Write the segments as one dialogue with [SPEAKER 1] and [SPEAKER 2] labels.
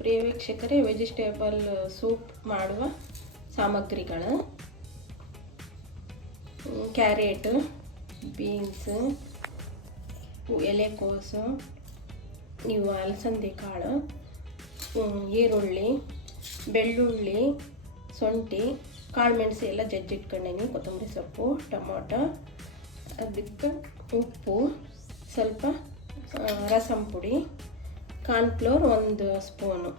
[SPEAKER 1] ಪ್ರಿಯ ವೀಕ್ಷಕರೇ vegetable soup ಮಾಡುವ ಸಾಮಗ್ರಿಗಳು. ಕ್ಯಾರೆಟ್ ಬೀನ್ಸ್ ಎಲೆಕೋಸು ನೀವು ಅಲಸಂದೆ ಕಾಳು ಈರುಳ್ಳಿ, ಬೆಳ್ಳುಳ್ಳಿ, ಶುಂಠಿ ಕಾಳುಮೆಣಸು ಎಲ್ಲ ಜಜ್ಜಿಟ್ಕೊಂಡೀನಿ, ಕೊತ್ತಂಬರಿ ಸೊಪ್ಪು, ಟೊಮೊಟೊ, ಅದಕ್ಕೆ ಉಪ್ಪು, ಸ್ವಲ್ಪ ರಸಂ ಪುಡಿ. ಕಾರ್ನ್ಫ್ಲೋರ್ ಒಂದು ಸ್ಪೂನು.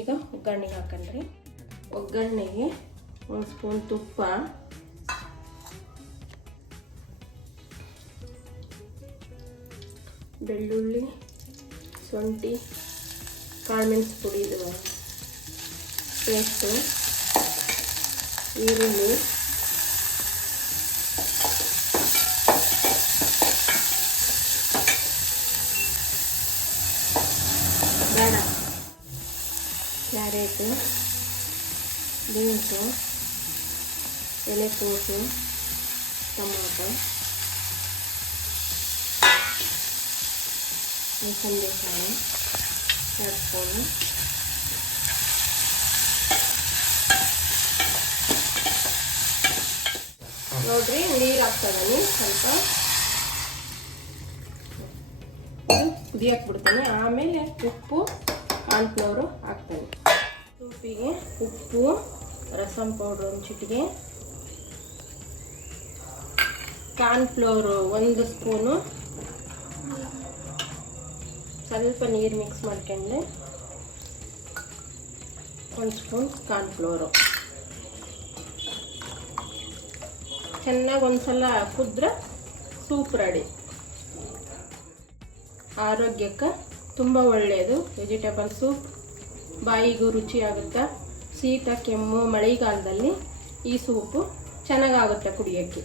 [SPEAKER 1] ಈಗ ಒಗ್ಗರಣೆಗೆ ಹಾಕೊಂಡ್ರಿ. ಒಗ್ಗರಣೆಗೆ ಒಂದು ಸ್ಪೂನ್ ತುಪ್ಪ. ಬೆಳ್ಳುಳ್ಳಿ, ಶುಂಠಿ ಕಾಳುಮೆಣಸು ಪುಡಿದು ಪೇಸ್ಟು, ಈರುಳ್ಳಿ. ಕ್ಯಾರೆಟು, ಬೀನ್ಸು ಎಲೆಕೋಸು ಟೊಮಾಟೊ ಅಲಸಂದೆ ಕಾಳು ಎರಡು ನೋಡ್ರಿ ನೀರು ಹಾಕ್ತಾನೆ ಸ್ವಲ್ಪ. ಕುದಿಯಕ್ಕೆ ಬಿಡ್ತೀನಿ. ಆಮೇಲೆ ಉಪ್ಪು. ಉಪ್ಪು, ರಸಂ ಪೌಡ್ರ್ ಒಂದು ಚಿಟಿಗೆ. ಕಾರ್ನ್ಫ್ಲವರು ಒಂದು ಸ್ಪೂನು. ಸ್ವಲ್ಪ ನೀರು ಮಿಕ್ಸ್ ಮಾಡ್ಕೊಂಡೆ ಒಂದು ಸ್ಪೂನ್ ಕಾರ್ನ್ಫ್ಲೋರು ಚೆನ್ನಾಗಿ ಒಂದ್ಸಲ ಕುದ್ರೆ ಸೂಪ್ ರೆಡಿ ಆರೋಗ್ಯಕ್ಕೆ ತುಂಬ ಒಳ್ಳೆಯದು ವೆಜಿಟೇಬಲ್ ಸೂಪ್ ಬಾಯಿಗೂ ರುಚಿ ಆಗುತ್ತೆ? ಶೀತ ಕೆಮ್ಮು ಮಳೆಗಾಲದಲ್ಲಿ ಈ ಸೂಪು ಚೆನ್ನಾಗಾಗುತ್ತೆ ಕುಡಿಯೋಕ್ಕೆ.